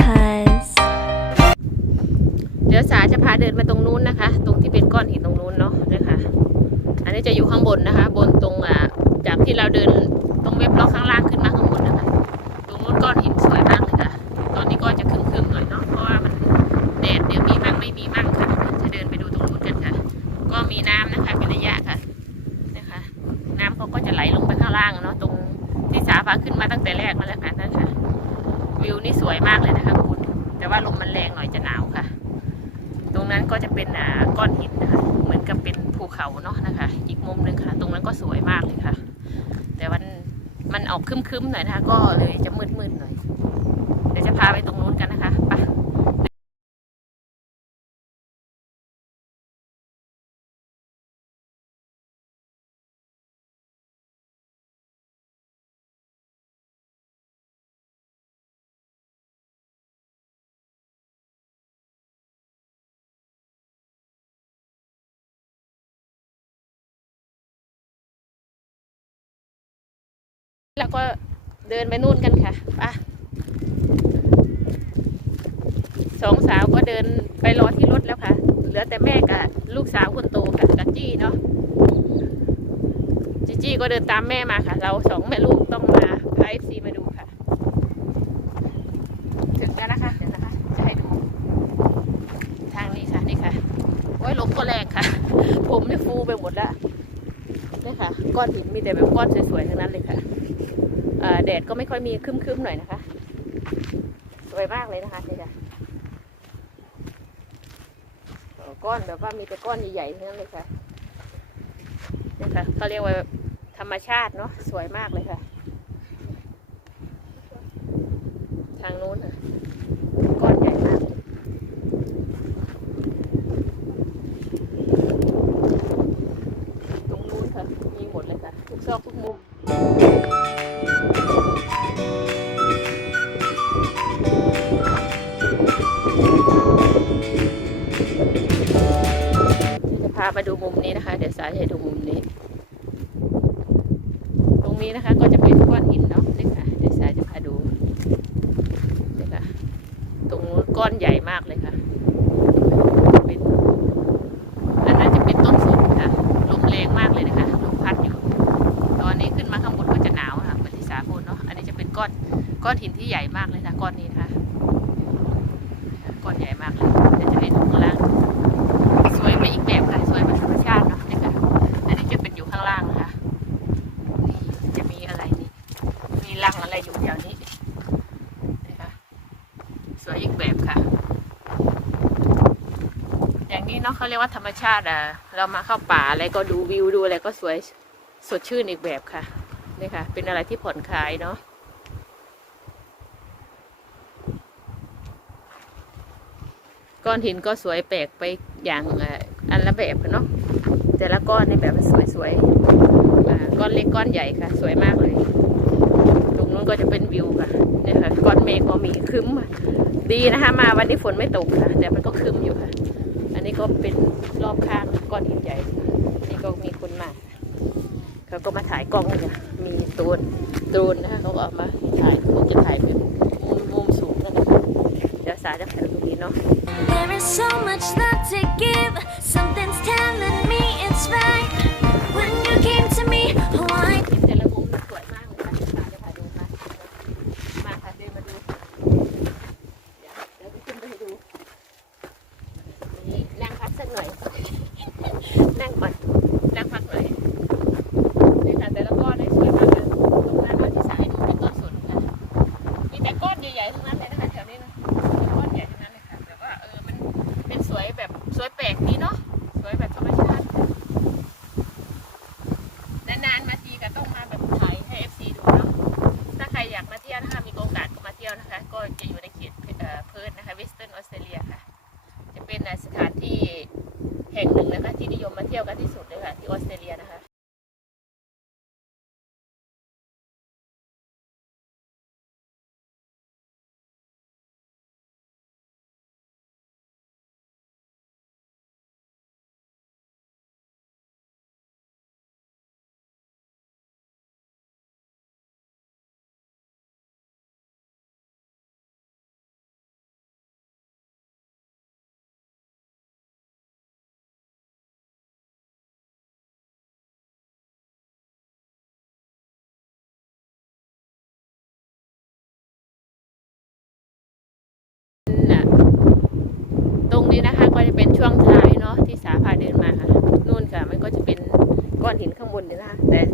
Cause เดี๋ยวสาจะพาเดินมาตรงนู้นนะคะ ตรงที่เป็นก้อนหินตรงนู้นเนาะนะคะ อันนี้จะอยู่ข้างบนนะคะ บน นั้นก็จะเป็นอ่าก้อนหินนะคะ เหมือนกับเป็นภูเขาเนาะนะคะ อีกมุมหนึ่งค่ะ ตรงนั้นก็สวยมากเลยค่ะ แต่วันมันออกคึ้มๆหน่อยนะคะ ก็เลยจะมืดๆหน่อย เดี๋ยวจะพาไปตรงนู้นกันนะคะ แล้วก็เดินไปนู่นกันค่ะไปสองสาวก็เดินไปรอที่รถแล้วค่ะ เหลือแต่แม่กับลูกสาวคนโตค่ะกับจี้เนาะจีจี้ก็เดินตามแม่มาค่ะ เราสองแม่ลูกต้องมาพาเอฟซีมาดูค่ะ ถึงแล้วนะคะเดี๋ยวนะคะจะให้ดู ทางนี้ค่ะนี่ค่ะโอ้ยลมก็แรงค่ะ ผมเนี่ยฟูไปหมดแล้วนี่ค่ะ ก้อนหินมีแต่แบบก้อนสวยๆทั้งนั้นเลยค่ะ แดดก็ไม่ค่อยมีคึ้มๆหน่อยนะคะ สวยมากเลยนะคะนี่ค่ะเจ๊ก้อนแบบว่ามีแต่ก้อนใหญ่ๆทั้งนั้นเลยค่ะนี่ค่ะเขาเรียกว่าธรรมชาติเนาะสวยมากเลยค่ะ มาดูมุมนี้นะคะ เดี๋ยวสาจะให้ดูมุมนี้ ตรงนี้นะคะก็จะเป็นก้อนหินเนาะนี่ค่ะเดี๋ยวสายจะพาดูนี่ค่ะตรงนู้นก้อนใหญ่มากเลยค่ะเป็นอันนั้นจะเป็นต้นสนค่ะลมแรงมากเลยนะคะลมพัดอยู่ ตอนนี้ขึ้นมาข้างบนก็จะหนาวค่ะเหมือนที่สาพูดเนาะอันนี้จะเป็นก้อนก้อนหินที่ใหญ่มากเลยนะก้อนนี้นะคะก้อนใหญ่มากเลย เดี๋ยวจะให้ดูข้างล่าง สวยไปอีกแบบค่ะ สวยแบบธรรมชาติเนาะนี่ค่ะ อันนี้จะเป็นอยู่ข้างล่างนะคะ นี่จะมีอะไรนี่ มีรังอะไรอยู่แถวนี้นะคะสวยอีกแบบค่ะ อย่างนี้เนาะเขาเรียกว่าธรรมชาติอะ เรามาเข้าป่าอะไรก็ดูวิวดูอะไรก็สวยสดชื่นอีกแบบค่ะนี่ค่ะ เป็นอะไรที่ผ่อนคลายเนาะก้อนหินก็สวยแปลกไปอย่างอันละแบบเนาะแต่ละก้อนในแบบสวยๆอ่าก้อนเล็กก้อนใหญ่ค่ะ สวยมากเลย ตรงนู้นก็จะเป็นวิวค่ะเนี่ยค่ะก้อนเมฆก็มีคึ้ม ดีนะคะ มาวันนี้ฝนไม่ตกค่ะ แต่มันก็คึ้มอยู่ค่ะ ก็เป็นรอบข้างก้อนหินใหญ่ นี่ก็มีคนมาเขาก็มาถ่ายกล้องเนี่ยมีโดรนโดรนนะคะเขาก็เอามาถ่ายคงจะถ่ายเป็นมุมมุมสูงนั่นนะคะเดี๋ยวสาจะถ่ายตรงนี้เนาะ there is so much love to give. Something's telling me it's right.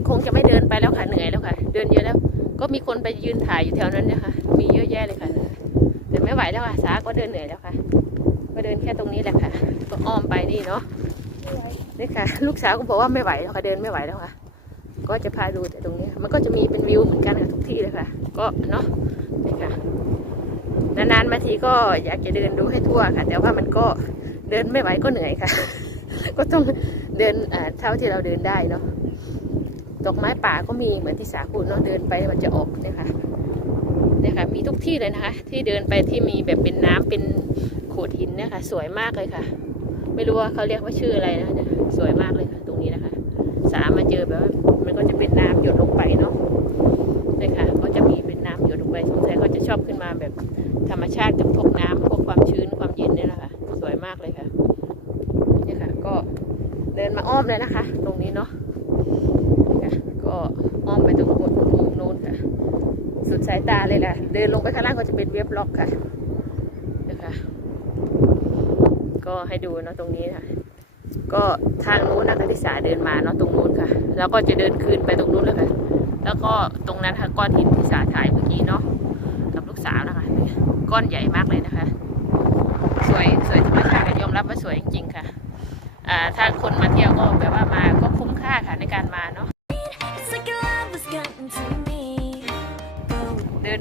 คงจะไม่เดินไปแล้วค่ะเหนื่อยแล้วค่ะ เดินเยอะแล้ว ก็มีคนไปยืนถ่ายอยู่แถวนั้นนะคะมีเยอะแยะเลยค่ะเดินไม่ไหวแล้วค่ะสาก็เดินเหนื่อยแล้วค่ะก็เดินแค่ตรงนี้แหละค่ะ ก็อ้อมไปนี่เนาะนี่ค่ะ ลูกสาวก็บอกว่าไม่ไหวแล้วค่ะเดินไม่ไหวแล้วค่ะ ก็จะพาดูแต่ตรงนี้ มันก็จะมีเป็นวิวเหมือนกันค่ะทุกที่เลยค่ะ ก็เนาะนี่ค่ะนานๆมาทีก็อยากจะเดินดูให้ทั่วค่ะ แต่ว่ามันก็เดินไม่ไหวก็เหนื่อยค่ะ ก็ต้องเดินเท่าที่เราเดินได้เนาะ ดอกไม้ป่าก็มีเหมือนที่สาคูเนาะเดินไปมันจะออกเนี่ยค่ะเนี่ยค่ะมีทุกที่เลยนะคะ ที่เดินไปที่มีแบบเป็นน้ำเป็นโขดหินเนี่ยค่ะ สวยมากเลยค่ะ ไม่รู้ว่าเขาเรียกว่าชื่ออะไรนะเนี่ยสวยมากเลยค่ะ ตรงนี้นะคะ สามาเจอแบบว่ามันก็จะเป็นน้ำหยดลงไปเนาะเนี่ยค่ะก็จะมีเป็นน้ำหยดลงไปสงสัยเขาจะชอบขึ้นมาแบบธรรมชาติกับพวกน้ำพวกความชื้นความเย็นเนี่ยแหละค่ะ สวยมากเลยค่ะเนี่ยค่ะ ก็เดินมาอ้อมเลยนะคะ ตรงนี้เนาะ ก็อ้อมไปตรงบนตรงนู้นค่ะ สุดสายตาเลยแหละเดินลงไปข้างล่างก็จะเป็นเว็บล็อกค่ะนะคะ ก็ให้ดูเนาะตรงนี้ค่ะ ก็ทางนู้นนะคะที่าเดินมาเนาะตรงนู้นค่ะ แล้วก็จะเดินคืนไปตรงนู้นเลยค่ะ แล้วก็ตรงนั้นค่ะก้อนหินที่สาถ่ายเมื่อกี้เนาะกับลูกสาวนะคะก้อนใหญ่มากเลยนะคะ สวยสวยธรรมชาติยอมรับว่าสวยจริงๆค่ะอ่าถ้าคนมาเที่ยวก็แบบว่ามาก็คุ้มค่าค่ะในการมาเนาะ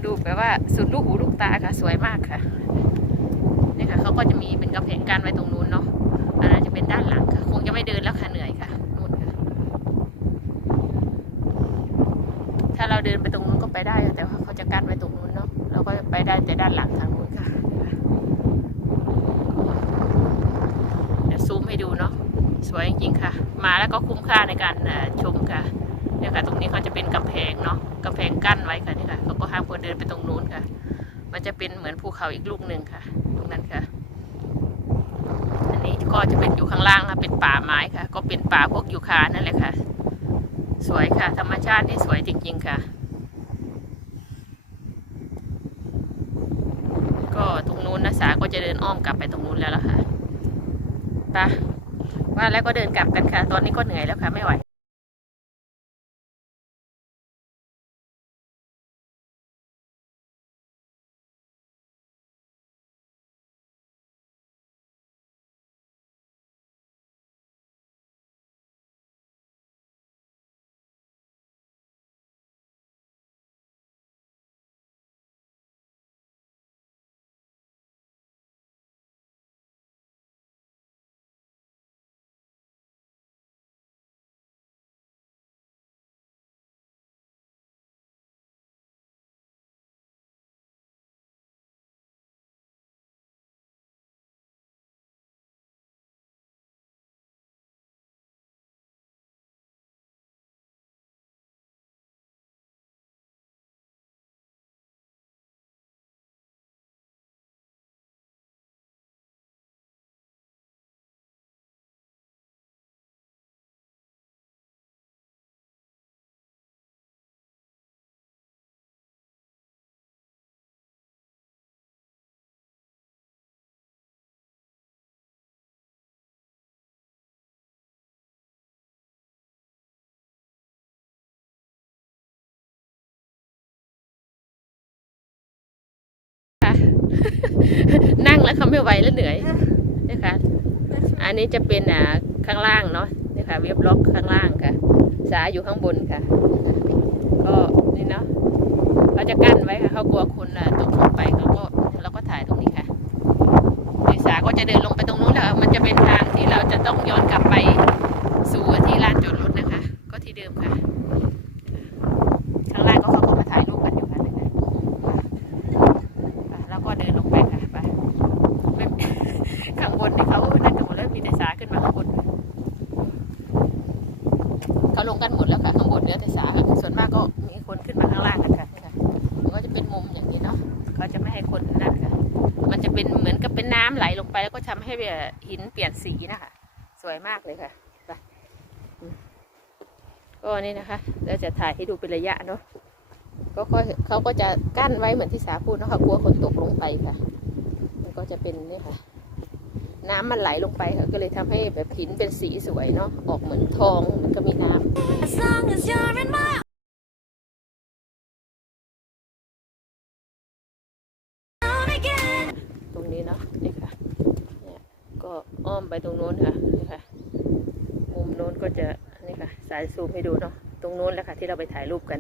ดูแบบว่าสุดลูกหูลูกตาค่ะ สวยมากค่ะนี่ค่ะเขาก็จะมีเป็นกำแพงกั้นไว้ตรงนู้นเนาะอันนั้นจะเป็นด้านหลังค่ะ คงจะไม่เดินแล้วค่ะเหนื่อยค่ะนู่นค่ะ ถ้าเราเดินไปตรงนู้นก็ไปได้แต่ว่าเขาจะกั้นไว้ตรงนู้นเนาะเราก็ไปได้แต่ด้านหลังทางนู้นค่ะเดี๋ยวซูมให้ดูเนาะสวยจริงๆค่ะ มาแล้วก็คุ้มค่าในการชมค่ะ เนี่ยค่ะ ตรงนี้เขาจะเป็นกำแพงเนาะกำแพงกั้นไว้ค่ะนี่ค่ะเขาก็ห้ามคนเดินไปตรงนู้นค่ะ มันจะเป็นเหมือนภูเขาอีกลูกหนึ่งค่ะ ตรงนั้นค่ะ อันนี้ก็จะเป็นอยู่ข้างล่างค่ะเป็นป่าไม้ค่ะ ก็เป็นป่าพวกยูคานั่นแหละค่ะ สวยค่ะ ธรรมชาตินี่สวยจริง ๆ ค่ะ ก็ตรงนู้นนะสาก็จะเดินอ้อมกลับไปตรงนู้นแล้วล่ะค่ะไปะว่าแล้วก็เดินกลับกันค่ะ ตอนนี้ก็เหนื่อยแล้วค่ะ ไม่ไหว นั่งแล้วเขาไม่ไหวแล้วเหนื่อยนะคะอันนี้จะเป็นอ่าข้างล่างเนาะนี่ค่ะเว็บล็อกข้างล่างค่ะ สาอยู่ข้างบนค่ะ ก็นี่เนาะเขาจะกั้นไว้ค่ะเขากลัวคนอะตกลงไปเขาก็เราก็ถ่ายตรงนี้ค่ะนี่สาก็จะเดินลงไปตรงนู้นแล้วมันจะเป็นทางที่เราจะต้องย้อนกลับไปสู่ที่ลานจอดรถนะคะ ก็ที่เดิมค่ะ ข้างล่างก็เขาก็มาถ่ายรูปกันอยู่ค่ะนั่นน่ะไปแล้วก็เดินลงไปค่ะไปไม่ ข้างบนเนี่ยเขานั่นกันหมดแล้วมีแต่สาขึ้นมาข้างบนเขาลงกันหมดแล้วค่ะข้างบนเหลือแต่สาค่ะส่วนมากก็มีคนขึ้นมาข้างล่างกันค่ะนี่ค่ะมันก็จะเป็นมุมอย่างนี้เนาะเขาจะไม่ให้คนนั่นค่ะ มันจะ เป็นเหมือนกับเป็นน้ำไหลลงไปแล้วก็ทำให้หินเปลี่ยนสีนะคะ สวยมากเลยค่ะไปก็นี่นะคะเราจะถ่ายให้ดูเป็นระยะเนาะก็ค่อยเขาก็จะกั้นไว้เหมือนที่สาพูดนะคะกลัวคนตกลงไปค่ะ มันก็จะเป็นนี่ค่ะ น้ำมันไหลลงไปค่ะก็เลยทำให้แบบหินเป็นสีสวยเนาะออกเหมือนทองมันก็มีน้ำ นี้เนาะนี่ค่ะเนี่ยก็อ้อมไปตรงโน้นค่ะนี่ค่ะ มุมโน้นก็จะนี่ค่ะ สายซูมให้ดูเนาะตรงโน้นแหละค่ะที่เราไปถ่ายรูปกัน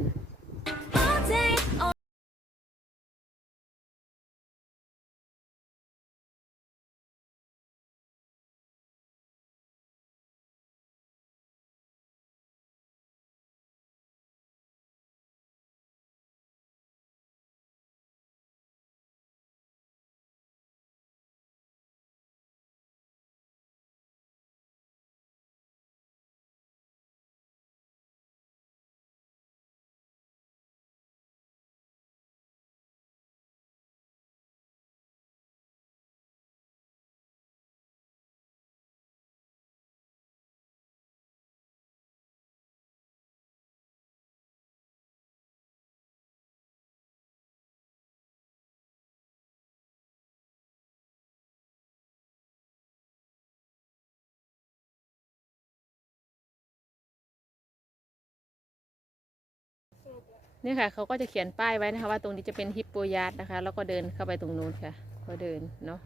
นี่ค่ะเขาก็จะเขียนป้ายไว้นะคะว่าตรงนี้จะเป็นฮิปโปยาร์ดนะคะ แล้วก็เดินเข้าไปตรงนู้นค่ะ ก็เดินเนาะ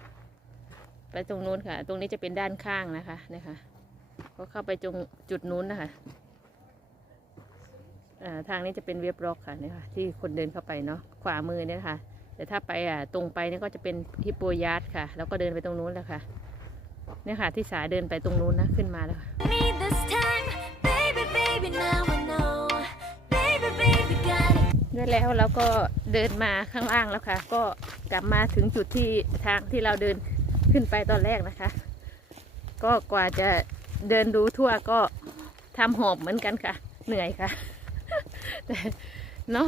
ไปตรงนู้นค่ะ ตรงนี้จะเป็นด้านข้างนะคะนี่ค่ะก็เข้าไปตรงจุดนู้นนะคะทางนี้จะเป็นเว็บล็อกค่ะนี่ค่ะ ที่คนเดินเข้าไปเนาะขวามือเนี่ยค่ะ แต่ถ้าไปอ่าตรงไปนี่ก็จะเป็นฮิปโปยาร์ดค่ะ แล้วก็เดินไปตรงนู้นแล้วค่ะเนี่ยค่ะที่สาเดินไปตรงนู้นนะขึ้นมาแล้วค่ะ ได้แล้วเราก็เดินมาข้างล่างแล้วค่ะ ก็กลับมาถึงจุดที่ทางที่เราเดินขึ้นไปตอนแรกนะคะ ก็กว่าจะเดินดูทั่วก็ทำหอบเหมือนกันค่ะ เหนื่อยค่ะเนาะ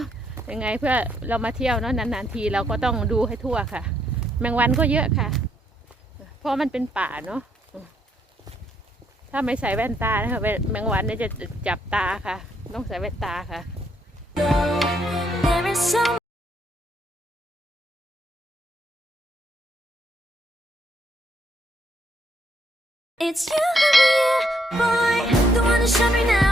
ยังไงเพื่อเรามาเที่ยวเนาะนานๆทีเราก็ต้องดูให้ทั่วค่ะ แมงวันก็เยอะค่ะ เพราะมันเป็นป่าเนาะถ้าไม่ใส่แว่นตานะคะแมงวันเนี่ยจะจับตาค่ะ ต้องใส่แว่นตาค่ะ It's you, yeah, boy, the one who showed me